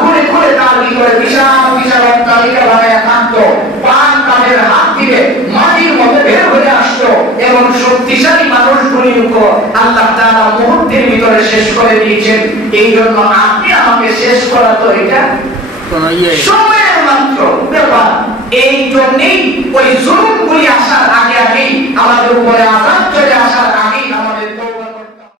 ঘুরে ঘুরে তার ভিতরে বিশাল বিশাল অট্টালিকা বানায় থাকতো, পান তাদের হাত থেকে মাটির মধ্যে বের হয়ে আসতো, এবং শক্তিশালী মানুষগুলির উপর আল্লাহ তাআলা মুহূর্তের ভিতরে শেষ করে দিয়েছেন। এই জন্য আপনি আমাকে শেষ করা তো এটা সময়ের মাত্র ব্যাপার। এই জন্যই ওই জুলুমগুলি আসার আগে আগেই আমাদের উপরে